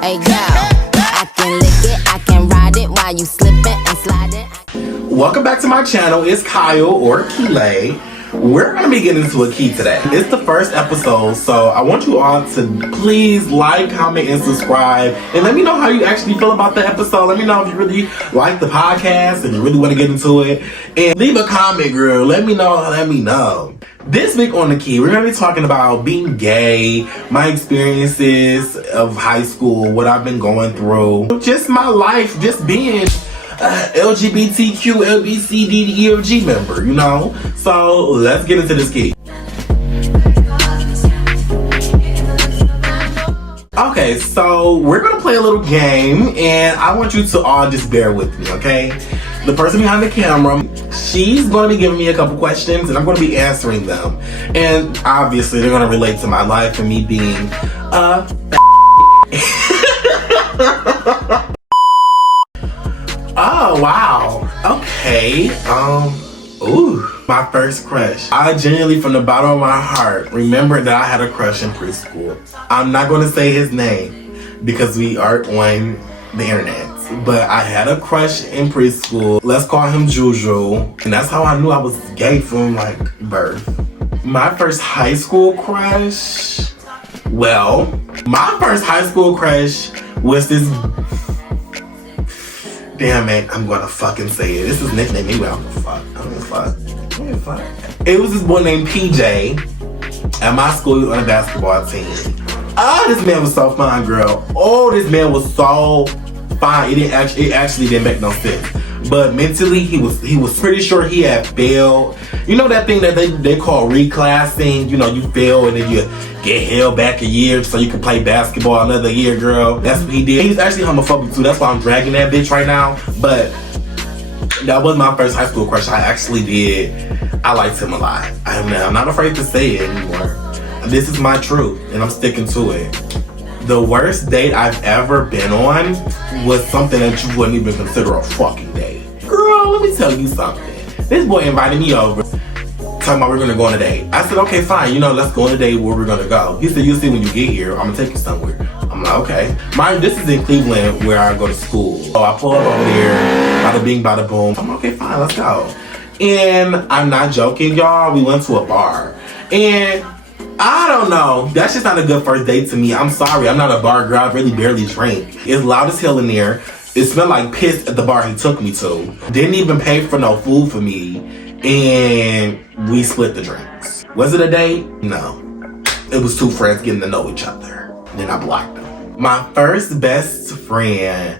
Hey girl, I can lick it, I can ride it while you slipping and sliding. Welcome back to my channel. It's Kyle or Kylè. We're gonna be getting into a key today. It's the first episode, so I want you all to please like, comment, and subscribe, and let me know how you actually feel about the episode. Let me know if you really like the podcast and you really want to get into it, and leave a comment, girl. Let me know. This week on the key, we're gonna be talking about being gay, my experiences of high school, what I've been going through, just my life, just being LGBTQ, LBCD, member, you know? So let's get into this key. Okay, so we're gonna play a little game, and I want you to all just bear with me, okay? The person behind the camera, she's gonna be giving me a couple questions, and I'm gonna be answering them. And obviously, they're gonna relate to my life and me being Oh, wow. Okay. My first crush. I genuinely, from the bottom of my heart, remember that I had a crush in preschool. I'm not going to say his name because we are on the internet. But I had a crush in preschool. Let's call him Juju. And that's how I knew I was gay from, like, birth. My first high school crush? Well, my first high school crush was this... Damn it, I'm gonna fucking say it. This is nickname. Maybe I don't give a fuck. It was this boy named PJ. At my school, he was on a basketball team. Oh, this man was so fine, girl. Oh, this man was so fine. It actually didn't make no sense. But mentally, he was pretty sure he had failed. You know that thing that they call reclassing? You know, you fail and then you get held back a year so you can play basketball another year, girl. That's what he did. He's actually homophobic too. That's why I'm dragging that bitch right now. But that was my first high school crush. I actually did. I liked him a lot. I'm not afraid to say it anymore. This is my truth, and I'm sticking to it. The worst date I've ever been on was something that you wouldn't even consider a fucking date. Girl, let me tell you something. This boy invited me over, talking about we're gonna go on a date. I said, okay, fine, you know, let's go on a date where we're gonna go. He said, you'll see when you get here, I'm gonna take you somewhere. I'm like, okay. This is in Cleveland where I go to school. So I pull up over there, bada bing, bada boom. I'm like, okay, fine, let's go. And I'm not joking, y'all, we went to a bar. And I don't know. That's just not a good first date to me. I'm sorry. I'm not a bar girl. I really barely drink. It's loud as hell in there. It smelled like piss at the bar he took me to. Didn't even pay for no food for me. And we split the drinks. Was it a date? No. It was two friends getting to know each other. Then I blocked them. My first best friend.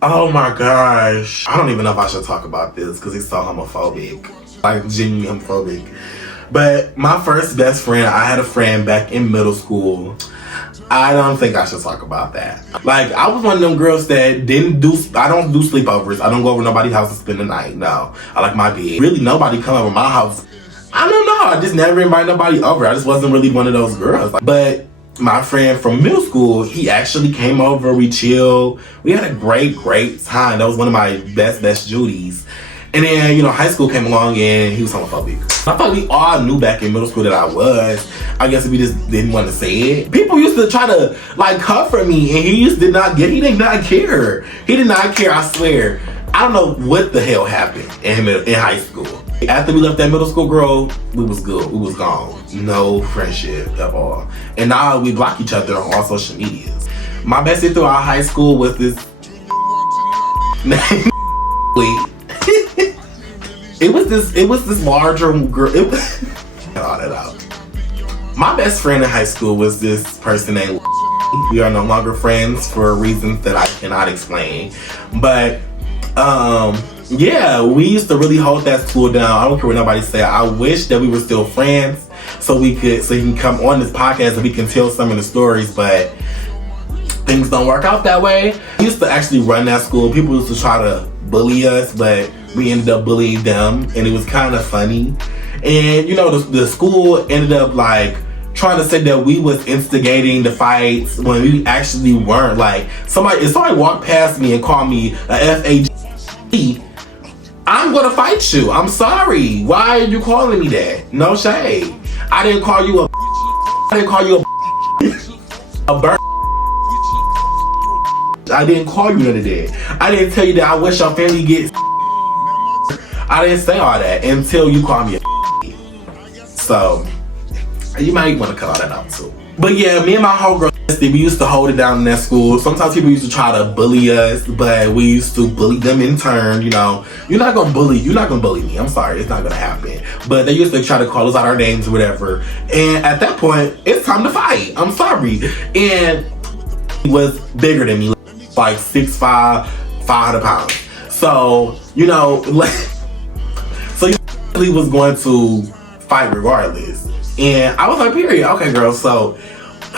Oh my gosh. I don't even know if I should talk about this because he's so homophobic. Like, genuinely homophobic. But my first best friend, I had a friend back in middle school. I don't think I should talk about that. Like, I was one of them girls that I don't do sleepovers. I don't go over nobody's house and spend the night. No, I like my bed. Really, nobody come over my house. I don't know. I just never invite nobody over. I just wasn't really one of those girls. But my friend from middle school, he actually came over. We chilled. We had a great time. That was one of my best Judies. And then, you know, high school came along and he was homophobic. I thought we all knew back in middle school that I was. I guess we just didn't want to say it. People used to try to, like, comfort me, and he did not care. He did not care, I swear. I don't know what the hell happened in high school. After we left that middle school girl, we was good. We was gone. No friendship at all. And now we block each other on all social medias. My bestie throughout high school was this named It was this larger girl. All that out. My best friend in high school was this person named We are no longer friends for reasons that I cannot explain. But yeah, we used to really hold that school down. I don't care what nobody say. I wish that we were still friends so he can come on this podcast and we can tell some of the stories, but things don't work out that way. We used to actually run that school. People used to try to bully us, but we ended up bullying them, and it was kind of funny. And you know, the school ended up like trying to say that we was instigating the fights when we actually weren't. Like, if somebody walked past me and called me a FAG, I'm gonna fight you. I'm sorry. Why are you calling me that? No shade. I didn't call you a bird. I didn't call you none of that. I didn't tell you that I wish your family gets. I didn't say all that until you called me a. So you might want to cut all that out too. But yeah, me and my homegirl, we used to hold it down in that school. Sometimes people used to try to bully us, but we used to bully them in turn. You know, you're not gonna bully me. I'm sorry, it's not gonna happen. But they used to try to call us out our names or whatever. And at that point, it's time to fight. I'm sorry. And he was bigger than me, like 6'5", 500 pounds. So you know, like, so he was going to fight regardless. And I was like, period. Okay, girl. So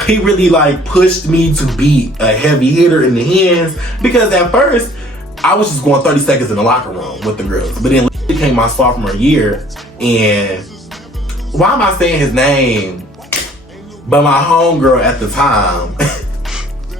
he really like pushed me to be a heavy hitter in the hands, because at first I was just going 30 seconds in the locker room with the girls. But then it came my sophomore year, and why am I saying his name? But my homegirl at the time,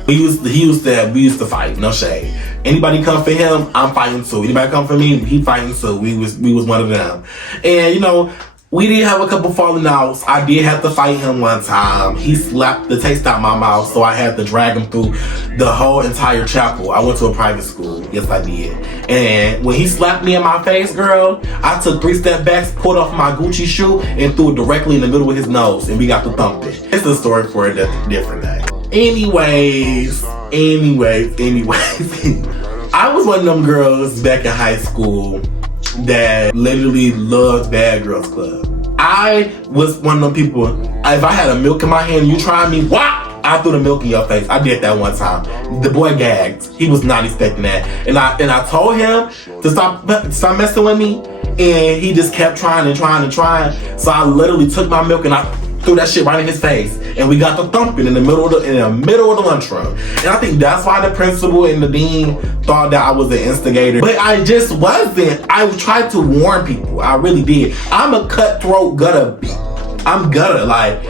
we used to fight. No shade. Anybody come for him, I'm fighting too. Anybody come for me, he fighting too. We was one of them. And you know, we did have a couple falling outs. I did have to fight him one time. He slapped the taste out my mouth, so I had to drag him through the whole entire chapel. I went to a private school. Yes, I did. And when he slapped me in my face, girl, I took 3 step backs, pulled off my Gucci shoe, and threw it directly in the middle of his nose, and we got to thumping. It's a story for a different day. Anyways. I was one of them girls back in high school that literally loved Bad Girls Club. I was one of them people, if I had a milk in my hand and you tried me, whop, I threw the milk in your face. I did that one time. The boy gagged. He was not expecting that. And I told him to stop messing with me, and he just kept trying. So I literally took my milk and I threw that shit right in his face, and we got the thumping in the middle of the lunchroom. And I think that's why the principal and the dean thought that I was an instigator, but I just wasn't. I tried to warn people. I really did. I'm a cutthroat gutter. I'm gutter. Like,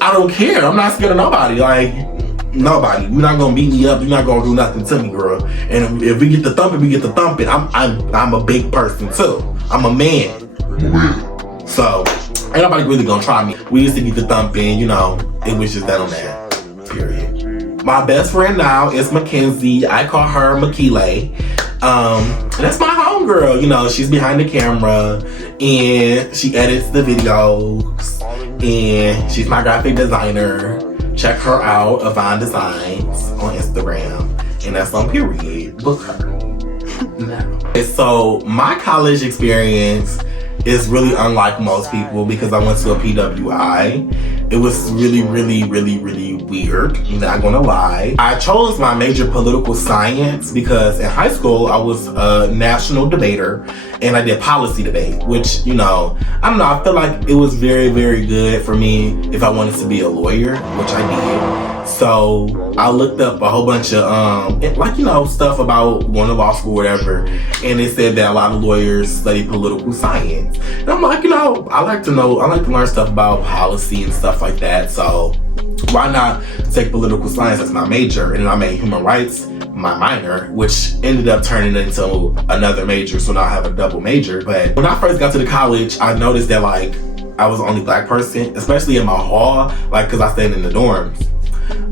I don't care. I'm not scared of nobody. Like, nobody. You're not gonna beat me up. You're not gonna do nothing to me, girl. And if we get the thumping, we get the thumping. I'm a big person too. I'm a man. So ain't nobody really gonna try me. We used to get the thumping, you know, it was just that on that, period. My best friend now is Mackenzie. I call her Kylè. That's my homegirl, you know, she's behind the camera, and she edits the videos, and she's my graphic designer. Check her out, Avon Designs, on Instagram, and that's on period. Book her. Now. So my college experience is really unlike most people because I went to a PWI. It was really weird, I'm not gonna lie. I chose my major political science because in high school I was a national debater and I did policy debate, which, you know, I don't know, I feel like it was very good for me if I wanted to be a lawyer, which I did. So I looked up a whole bunch of like, you know, stuff about going to law school, whatever, and it said that a lot of lawyers study political science. And I'm like, you know, I like to learn stuff about policy and stuff like that. So why not take political science as my major? And then I made human rights my minor, which ended up turning into another major. So now I have a double major. But when I first got to the college, I noticed that like I was the only black person, especially in my hall, like, cause I stayed in the dorms.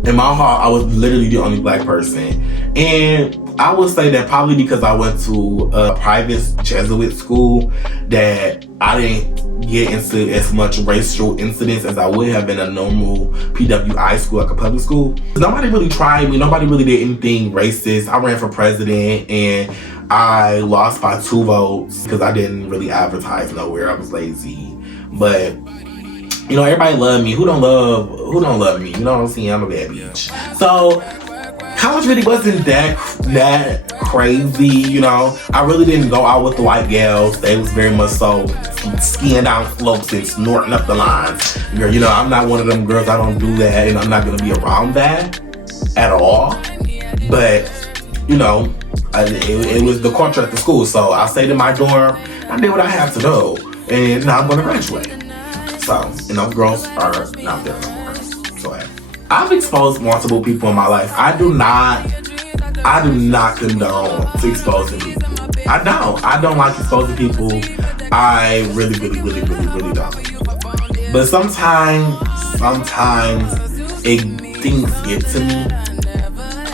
In my hall, I was literally the only black person. And I would say that probably because I went to a private Jesuit school that I didn't get into as much racial incidents as I would have in a normal PWI school, like a public school. Nobody really tried me. Nobody really did anything racist. I ran for president and I lost by 2 votes because I didn't really advertise nowhere. I was lazy. But you know, everybody love me. Who don't love me? You know what I'm saying? I'm a bad bitch. So college really wasn't that crazy, you know. I really didn't go out with the white gals. They was very much so skiing down slopes and snorting up the lines. Girl, you know, I'm not one of them girls. I don't do that, and I'm not gonna be around that at all. But you know, it was the culture at the school. So I stayed in my dorm. I did what I had to do, and now I'm gonna graduate. So, and those girls are not there no more. So I've exposed multiple people in my life. I do not condone to exposing people. I don't like exposing people. I really don't. But sometimes things get to me,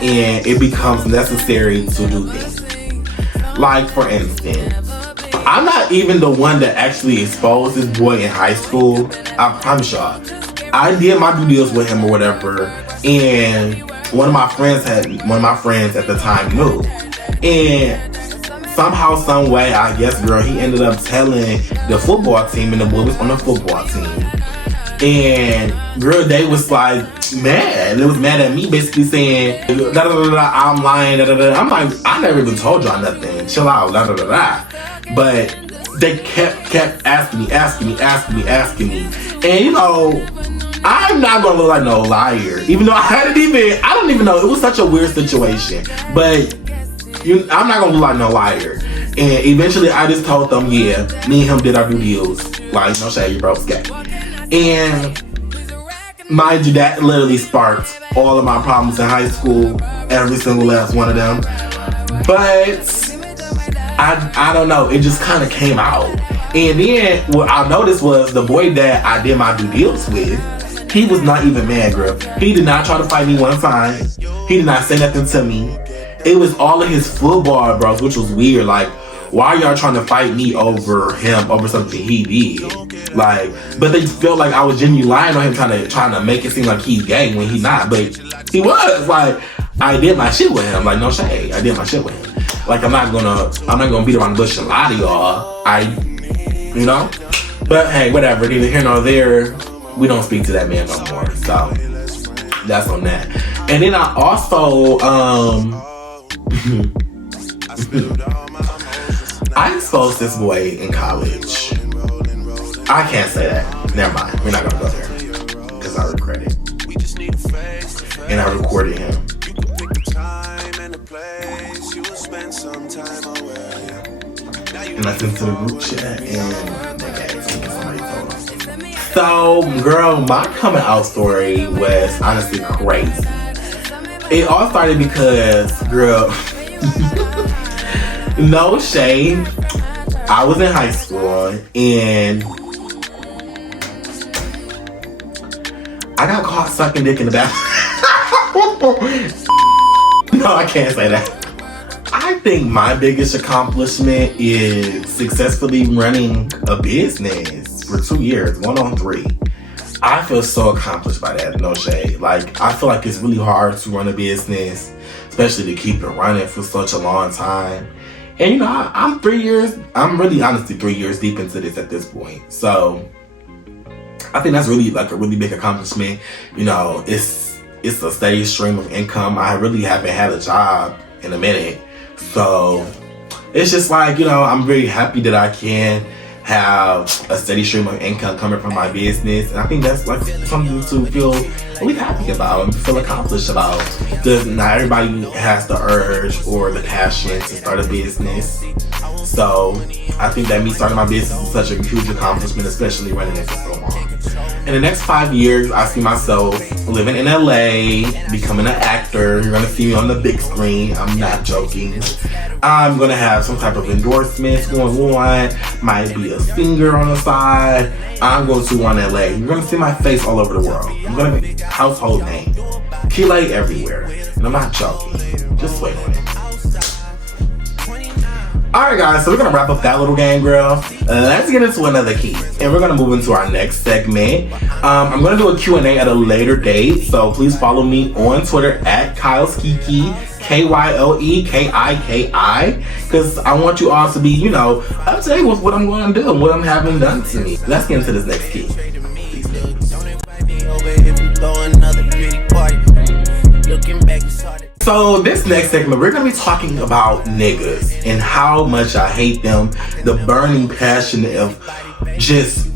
and it becomes necessary to do things. Like, for instance, I'm not even the one that actually exposed this boy in high school. I promise y'all. I did my due deals with him or whatever, and one of my friends at the time knew. And somehow, some way, I guess, girl, he ended up telling the football team, and the boy was on the football team. And girl, they was like mad. They was mad at me, basically saying, da da da da, I'm lying, da da da. I'm like, I never even told y'all nothing. Chill out, da da da da. But they kept asking me. And you know, I'm not gonna look like no liar, even though I don't even know. It was such a weird situation, but I'm not gonna look like no liar. And eventually, I just told them, yeah, me and him did our due deals. Like, no shade, you bro's gay. And mind you, that literally sparked all of my problems in high school, every single last one of them. But I don't know, it just kind of came out. And then what I noticed was the boy that I did my due deals with, he was not even mad, girl. He did not try to fight me one time. He did not say nothing to me. It was all of his football bros, which was weird. Like, why are y'all trying to fight me over him, over something he did? Like, but they felt like I was genuinely lying on him, trying to make it seem like he's gay when he's not. But he was. Like, I did my shit with him. Like, no shade, I did my shit with him. Like, I'm not gonna beat around the bush and lie to y'all. You know. But hey, whatever. Neither here nor there. We don't speak to that man no more. So that's on that. And then I also I exposed this boy in college. I can't say that. Never mind. We're not gonna go there because I regret it. And I recorded him. And I sent to the group chat, and they asked me if somebody told them. So, girl, my coming out story was honestly crazy. It all started because, girl, no shade, I was in high school, and I got caught sucking dick in the bathroom. No, I can't say that. I think my biggest accomplishment is successfully running a business for 2 years, 1 on 3. I feel so accomplished by that, no shade. Like, I feel like it's really hard to run a business, especially to keep it running for such a long time. And you know, I'm really honestly 3 years deep into this at this point. So I think that's really like a really big accomplishment. You know, it's a steady stream of income. I really haven't had a job in a minute. So it's just like, you know, I'm very happy that I can have a steady stream of income coming from my business. And I think that's like something to feel really happy about and feel accomplished about. Because not everybody has the urge or the passion to start a business. So I think that me starting my business is such a huge accomplishment, especially running it for so long. In the next 5 years, I see myself living in LA, becoming an actor. You're gonna see me on the big screen. I'm not joking. I'm gonna have some type of endorsements going on. Might be a singer on the side. I'm going to run LA. You're gonna see my face all over the world. I'm gonna be a household name. Kylè everywhere. And I'm not joking. Just wait on it. Alright guys, so we're gonna wrap up that little game, girl. Let's get into another key. And we're gonna move into our next segment. I'm gonna do a Q&A at a later date. So please follow me on Twitter at Kyle's Kiki, KYLEKIKI. Because I want you all to be, you know, up to date with what I'm gonna do and what I'm having done to me. Let's get into this next key. So this next segment, we're going to be talking about niggas and how much I hate them, the burning passion of just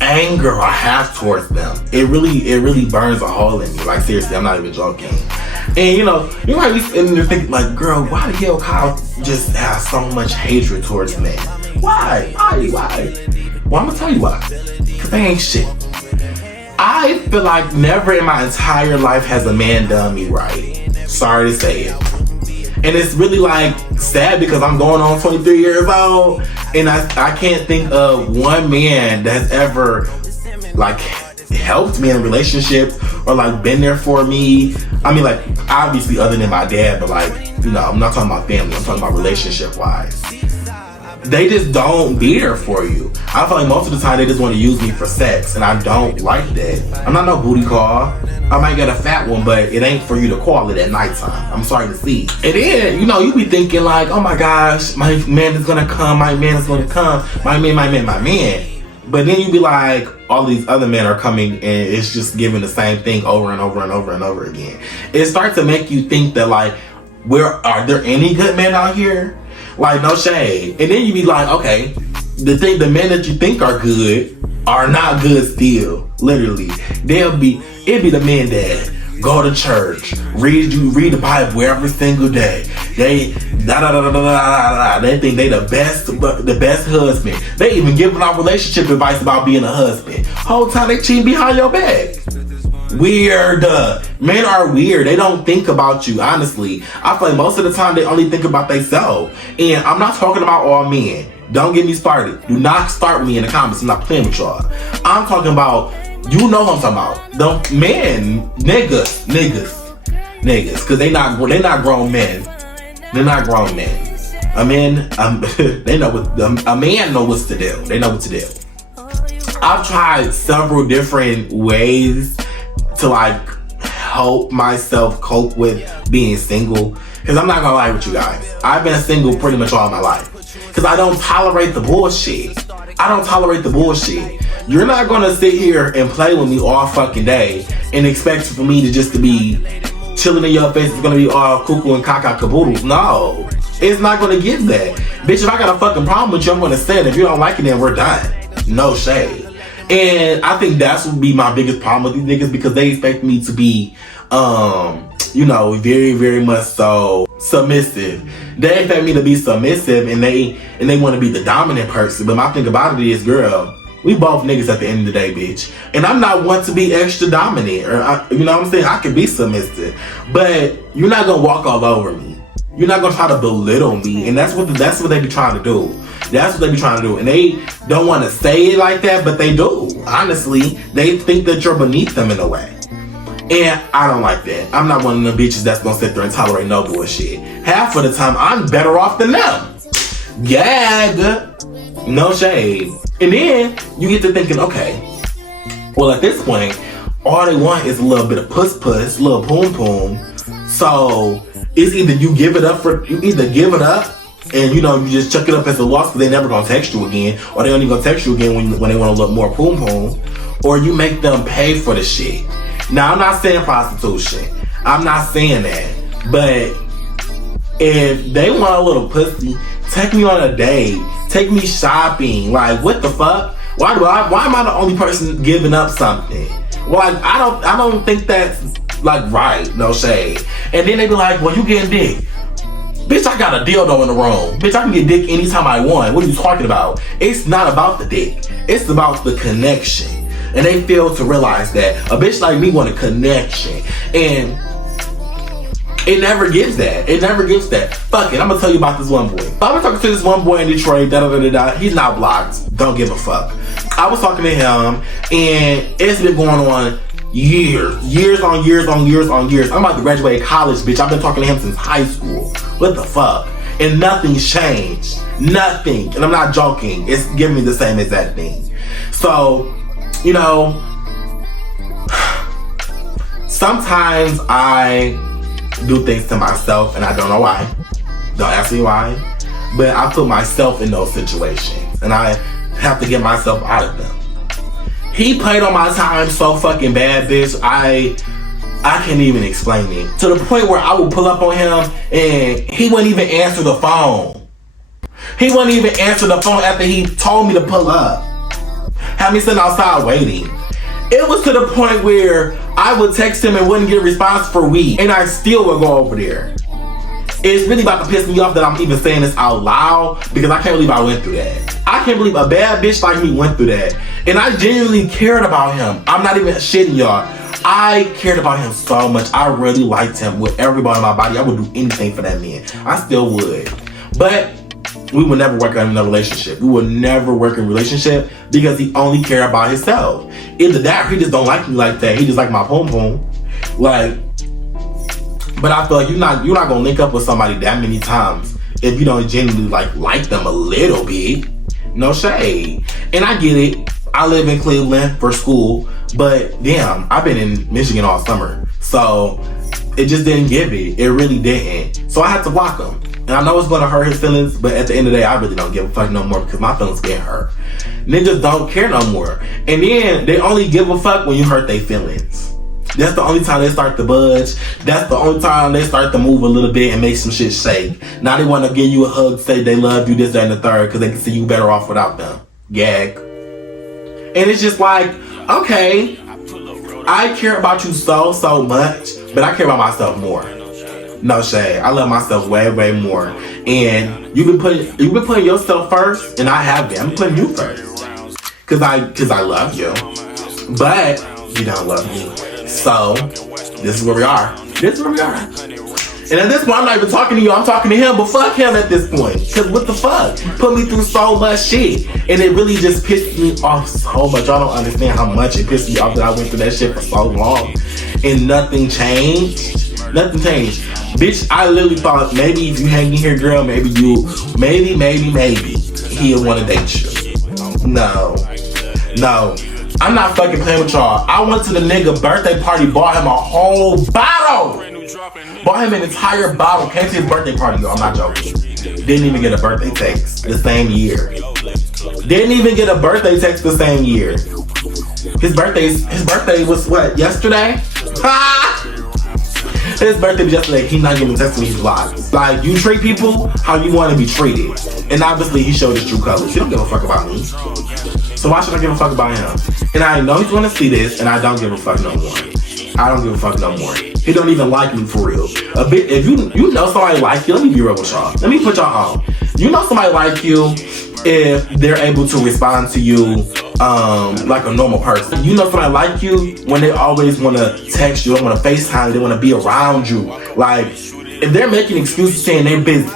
anger I have towards them. It really burns a hole in me. Like, seriously, I'm not even joking. And you know, you might be sitting there thinking like, girl, why the hell Kyle just has so much hatred towards men? Why? Well, I'm going to tell you why. Because they ain't shit. I feel like never in my entire life has a man done me right. Sorry to say it. And it's really like sad because I'm going on 23 years old and I can't think of one man that's ever like helped me in relationships or like been there for me. I mean, like, obviously other than my dad, but like, you know, I'm not talking about family, I'm talking about relationship wise. They just don't be there for you. I feel like most of the time they just want to use me for sex, and I don't like that. I'm not no booty call. I might get a fat one, but it ain't for you to call it at nighttime. I'm sorry to see. And then, you know, you be thinking like, oh my gosh, my man is gonna come, my man is gonna come, my man. But then you be like, all these other men are coming and it's just giving the same thing over and over and over and over again. It starts to make you think that like, are there any good men out here? Like, no shade. And then you be like, okay, the men that you think are good are not good still. Literally. It'd be the men that go to church, read the Bible every single day. They they think they the best husband. They even giving out relationship advice about being a husband. Whole time they cheating behind your back. Weird. Men are weird. They don't think about you, honestly. I feel like most of the time they only think about themselves. And I'm not talking about all men. Don't get me started. Do not start with me in the comments. I'm not playing with y'all. I'm talking about, you know what I'm talking about. The men, niggas. Cause they not grown men. They're not grown men. A man, they know what, a man know what's to do. They know what to do. I've tried several different ways to like help myself cope with being single. Cause I'm not gonna lie with you guys. I've been single pretty much all my life. Cause I don't tolerate the bullshit. You're not gonna sit here and play with me all fucking day and expect for me to be chilling in your face. It's gonna be all cuckoo and caca caboodles. No, it's not gonna give that. Bitch, if I got a fucking problem with you, I'm gonna say it. If you don't like it, then we're done. No shade. And I think that's would be my biggest problem with these niggas, because they expect me to be, you know, very, very much so submissive. They expect me to be submissive, and they want to be the dominant person. But my thing about it is, girl, we both niggas at the end of the day, bitch. And I'm not one to be extra dominant, or you know what I'm saying? I can be submissive, but you're not gonna walk all over me. You're not gonna try to belittle me, and that's what they be trying to do. That's what they be trying to do. And they don't want to say it like that, but they do. Honestly, they think that you're beneath them in a way. And I don't like that. I'm not one of the bitches that's gonna sit there and tolerate no bullshit. Half of the time, I'm better off than them. Gag. No shade. And then you get to thinking, okay, well at this point, all they want is a little bit of puss, a little poom. So it's either you give it up and you know, you just chuck it up as a loss because they never gonna text you again, or they only gonna text you again when they want to look more poom, or you make them pay for the shit. Now, I'm not saying prostitution. I'm not saying that. But if they want a little pussy, take me on a date. Take me shopping. Like, what the fuck? Why am I the only person giving up something? Well, like, I don't think that's like right. No shade. And then they be like, well, you getting dick. Bitch, I got a dildo in the room. Bitch, I can get dick anytime I want. What are you talking about? It's not about the dick. It's about the connection. And they fail to realize that a bitch like me want a connection. And it never gives that. Fuck it, I'm gonna tell you about this one boy. I was talking to this one boy in Detroit, He's not blocked. Don't give a fuck. I was talking to him, and it's been going on years on years. I'm about to graduate college, bitch. I've been talking to him since high school. What the fuck? And nothing's changed. Nothing. And I'm not joking. It's giving me the same exact thing. So, you know, sometimes I do things to myself and I don't know why. Don't ask me why. But I put myself in those situations and I have to get myself out of them. He played on my time so fucking bad, bitch. I can't even explain it. To the point where I would pull up on him and he wouldn't even answer the phone. He wouldn't even answer the phone after he told me to pull up. Had me sitting outside waiting. It was to the point where I would text him and wouldn't get a response for weeks, and I still would go over there. It's really about to piss me off that I'm even saying this out loud, because I can't believe I went through that. I can't believe a bad bitch like me went through that. And I genuinely cared about him. I'm not even shitting y'all. I cared about him so much. I really liked him with every bone in my body. I would do anything for that man. I still would. But we would never work in a relationship. We would never work in a relationship because he only care about himself. Either that or he just don't like me like that. He just like my pom pom. Like, but I feel like you're not gonna link up with somebody that many times if you don't genuinely like them a little bit. No shade. And I get it. I live in Cleveland for school, but damn, I've been in Michigan all summer. So it just didn't give it. It really didn't. So I had to block him. And I know it's gonna hurt his feelings, but at the end of the day, I really don't give a fuck no more because my feelings get hurt. Niggas don't care no more. And then they only give a fuck when you hurt their feelings. That's the only time they start to budge. That's the only time they start to move a little bit and make some shit shake. Now they want to give you a hug, say they love you, this, that, and the third, because they can see you better off without them. Gag. And it's just like, okay, I care about you so much, but I care about myself more. No shade. I love myself way more. And you've been putting yourself first, and I have been. I'm putting you first. Cause I love you. But you don't love me. So this is where we are. And at this point, I'm not even talking to you, I'm talking to him, but fuck him at this point. Cause what the fuck? Put me through so much shit. And it really just pissed me off so much. Y'all don't understand how much it pissed me off that I went through that shit for so long. And nothing changed. Bitch, I literally thought maybe if you hang in here, girl, maybe he'll wanna date you. No. I'm not fucking playing with y'all. I went to the nigga birthday party, bought him a whole bottle. Bought him an entire bottle. Came to his birthday party, yo. I'm not joking. Didn't even get a birthday text the same year. His birthday was what, yesterday? His birthday was yesterday. He's not even texting me his lives. Like, you treat people how you want to be treated. And obviously he showed his true colors. He don't give a fuck about me. So why should I give a fuck about him? And I know he's gonna see this, and I don't give a fuck no more. He don't even like me for real. If you know somebody like you, let me be real with y'all. Let me put y'all on. You know somebody like you if they're able to respond to you like a normal person. You know somebody like you when they always want to text you, they want to FaceTime, they want to be around you. Like, if they're making excuses saying they're busy,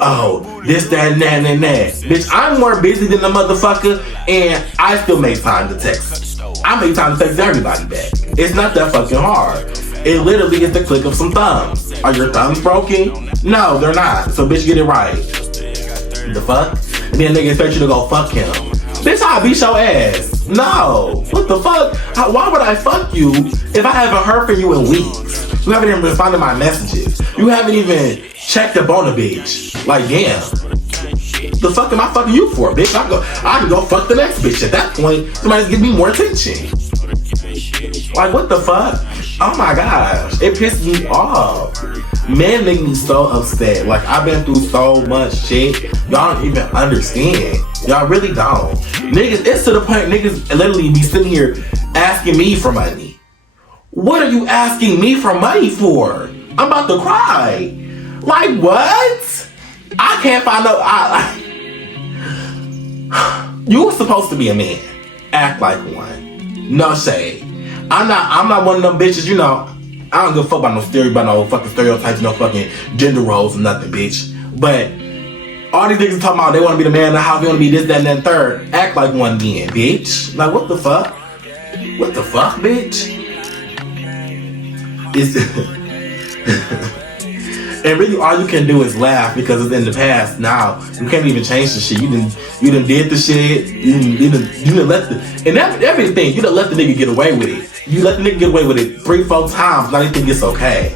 oh, this, that, and that. Bitch, I'm more busy than the motherfucker, and I still make time to text. I make time to text everybody back. It's not that fucking hard. It literally is the click of some thumbs. Are your thumbs broken? No, they're not. So bitch, get it right. The fuck? And then nigga expect you to go fuck him. Bitch, I'll beat your ass. No. What the fuck? Why would I fuck you if I haven't heard from you in weeks? You haven't even responded to my messages. You haven't even checked up on the bitch. Like, damn. The fuck am I fucking you for, bitch? I can go fuck the next bitch. At that point, somebody's giving me more attention. Like, what the fuck? Oh my gosh. It pissed me off. Men make me so upset. Like, I've been through so much shit. Y'all don't even understand. Y'all really don't. Niggas, it's to the point niggas literally be sitting here asking me for money. What are you asking me for money for? I'm about to cry. Like, what? I can't find no... You were supposed to be a man. Act like one. No shade. I'm not one of them bitches, you know. I don't give a fuck about no fucking stereotypes, no fucking gender roles or nothing, bitch. But all these niggas talking about they want to be the man in the house, they want to be this, that, and that third. Act like one then, bitch. Like, what the fuck? What the fuck, bitch? And really all you can do is laugh because it's in the past now. You can't even change the shit. You done did the shit. You done let the... And everything, you done let the nigga get away with it. You let the nigga get away with it 3-4 times, now they think it's okay.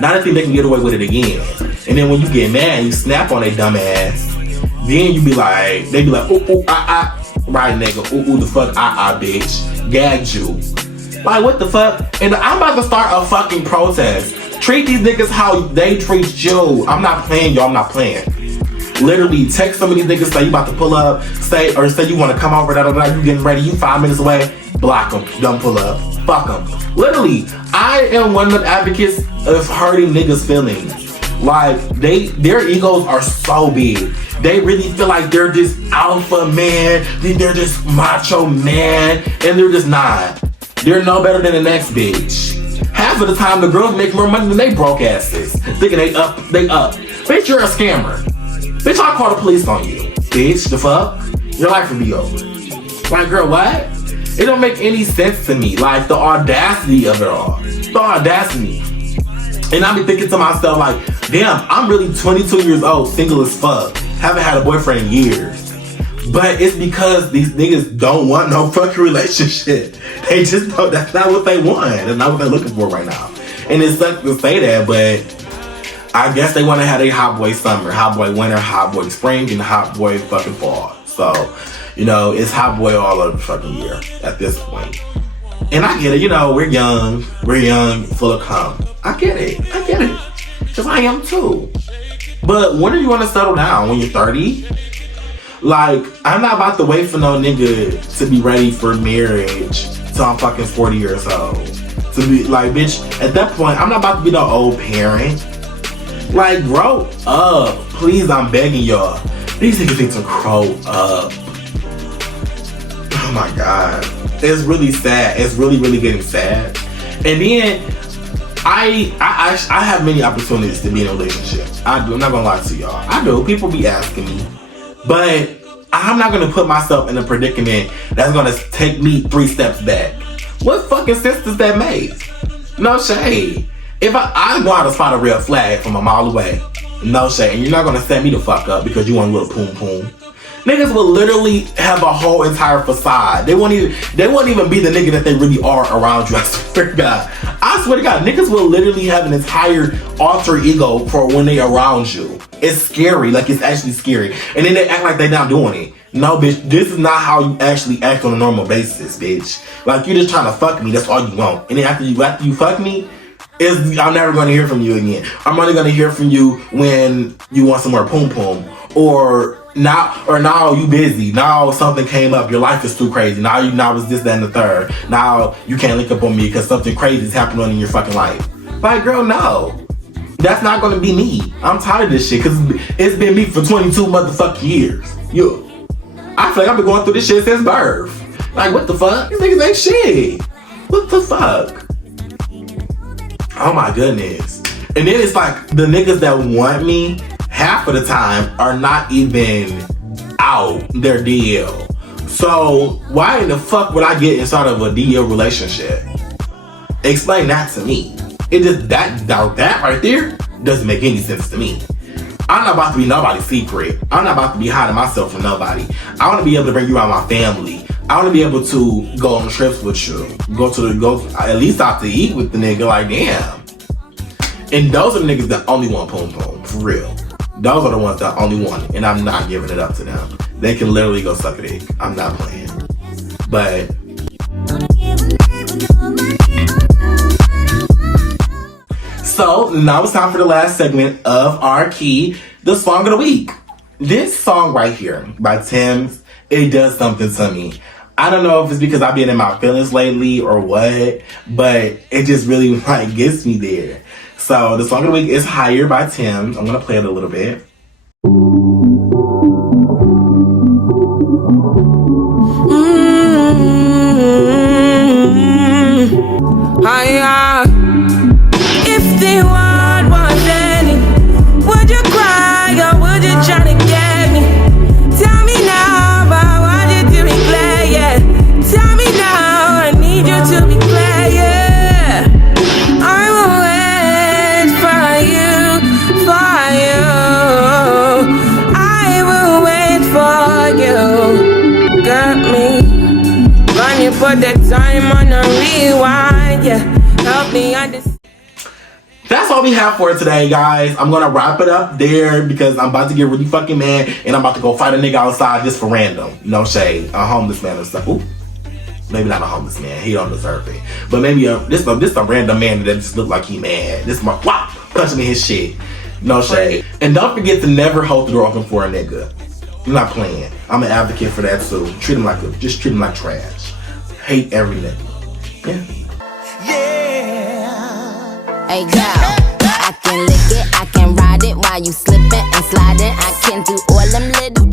Now they think they can get away with it again. And then when you get mad, you snap on their dumb ass. Then you be like, they be like, ooh, right nigga, ooh, the fuck, bitch. Gagged you. Like, what the fuck? And I'm about to start a fucking protest. Treat these niggas how they treat you. I'm not playing, y'all, I'm not playing. Literally, text some of these niggas, say you about to pull up, say you want to come over, you getting ready, you 5 minutes away, block them, don't pull up, fuck them. Literally, I am one of the advocates of hurting niggas' feelings. Like, their egos are so big. They really feel like they're this alpha man, they're this macho man, and they're just not. They're no better than the next bitch. Half of the time, the girls make more money than they broke asses. Thinking they up. Bitch, you're a scammer. Bitch, I'll call the police on you. Bitch, the fuck? Your life will be over. Like, girl, what? It don't make any sense to me. Like, the audacity of it all. The audacity. And I be thinking to myself, like, damn, I'm really 22 years old, single as fuck. Haven't had a boyfriend in years. But it's because these niggas don't want no fucking relationship. They just don't, that's not what they want. That's not what they're looking for right now. And it sucks to say that, but I guess they want to have a hot boy summer, hot boy winter, hot boy spring, and hot boy fucking fall. So, you know, it's hot boy all over the fucking year at this point. And I get it, you know, we're young, full of cum. I get it. Because I am too. But when are you going to settle down? When you're 30? Like, I'm not about to wait for no nigga to be ready for marriage till I'm fucking 40 years old. To be like, bitch, at that point, I'm not about to be no old parent. Like, grow up. Please, I'm begging y'all. These niggas need to grow up. Oh my God. It's really sad. It's really, really getting sad. And then, I have many opportunities to be in a relationship. I do. I'm not gonna lie to y'all. I do. People be asking me. But I'm not gonna put myself in a predicament that's gonna take me 3 steps back. What fucking sense does that make? No shade. If I know how to spot a red flag from a mile away. No shade. And you're not gonna set me the fuck up because you want a little poom poom. Niggas will literally have a whole entire facade. They won't even be the nigga that they really are around you. I swear to God. I swear to God, niggas will literally have an entire alter ego for when they around you. It's scary, like it's actually scary. And then they act like they're not doing it. No, bitch, this is not how you actually act on a normal basis, bitch. Like, you're just trying to fuck me, that's all you want. And then after you fuck me, I'm never gonna hear from you again. I'm only gonna hear from you when you want some more poom poom. Or now you busy. Now something came up. Your life is too crazy. Now it's this, that, and the third. Now you can't link up on me because something crazy is happening in your fucking life. Like, girl, no. That's not gonna be me. I'm tired of this shit because it's been me for 22 motherfucking years. I feel like I've been going through this shit since birth. Like, what the fuck? These niggas ain't shit. What the fuck? Oh my goodness. And then it's like the niggas that want me half of the time are not even out their DL. So why in the fuck would I get inside of a DL relationship? Explain that to me. It just that right there doesn't make any sense to me. I'm not about to be nobody's secret. I'm not about to be hiding myself from nobody. I want to be able to bring you around my family. I want to be able to go on trips with you. Go at least out to eat with the nigga. Like, damn. And those are the niggas that only want poom poom. For real. Those are the ones that only want it. And I'm not giving it up to them. They can literally go suck a dick. I'm not playing. But so now it's time for the last segment of our key, the song of the week. This song right here by Tim's, it does something to me. I don't know if it's because I've been in my feelings lately or what, but it just really like gets me there. So the song of the week is Higher by Tim. I'm gonna play it a little bit. Higher. If the world was ending, would you cry or would you try to get me? Tell me now, but I want you to be clear, yeah. Tell me now, I need you to be clear, yeah. I will wait for you, I will wait for you. Got me. When you put the time on a rewind, yeah. Help me understand. That's all we have for today, guys. I'm gonna wrap it up there because I'm about to get really fucking mad and I'm about to go fight a nigga outside just for random. No shade. A homeless man or stuff. Ooh. Maybe not a homeless man. He don't deserve it. But maybe this a random man that just look like he mad. This my punching in his shit. No shade. And don't forget to never hold the door open for a nigga. I'm not playing. I'm an advocate for that too. Treat him like trash. Hate every nigga. Yeah. Hey yo, I can lick it, I can ride it while you slipping and sliding. I can do all them little